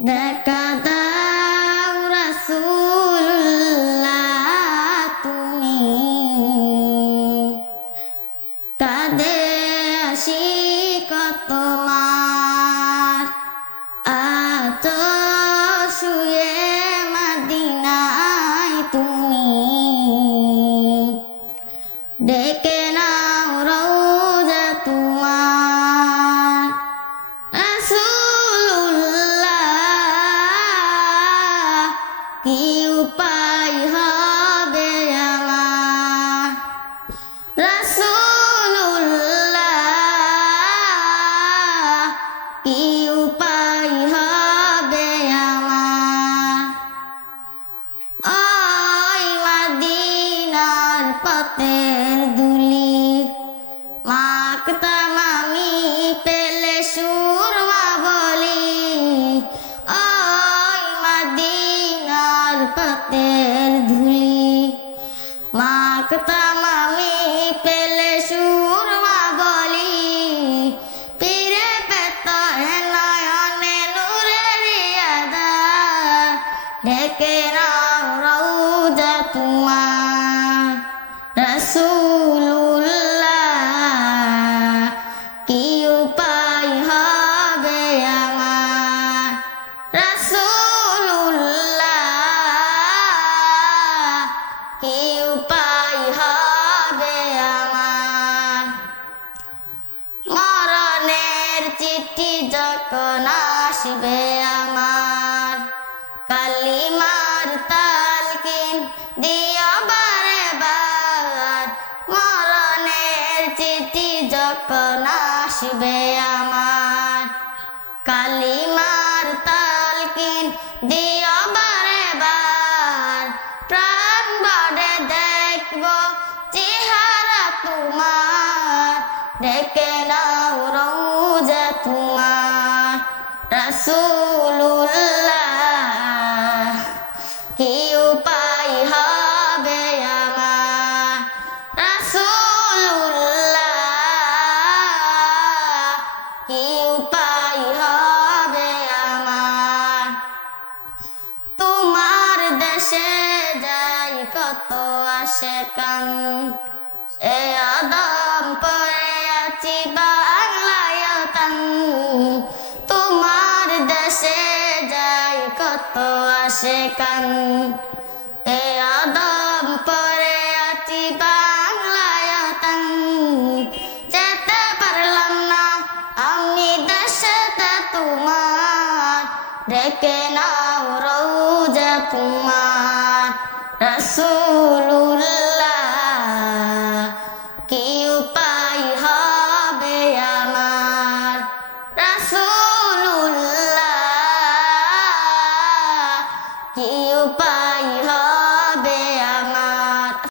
দেখা দাও কি উপায় হবে আমার? রাসূলুল্লাহ কি উপায় হবে আমার? ওই মদিনার পথের দুলি পথের ধুলি মাকতাম আমি পেলে সুরমা বলি। পিরে পেত নয়নে নূরের ইয়াদা। ঢেকে রৌ রৌজা তোমার। রসুল্লাহ কি উপায় হবে আমার? মরণের চিঠি যখন আসবে আমার, কালিমার তালকিন দিও বারে বার মরণের চিঠি যখন আসবে আমার, কালিমার তালকিন দিও ডেকে নাও রৌজা তোমার রাসূলুল্লাহ। কি উপায় হবে আমার রাসূলুল্লাহ? কি উপায় তোমার দেশে যাই কত আসে কান আসে কান। এ আদম পরে আছি বাংলায় যেতে পারলাম না, আমি দেশেতে তোমার। ডেকে নাও রৌজা তোমার। রসুল্লাহ রসুল্লাহ কি উপায়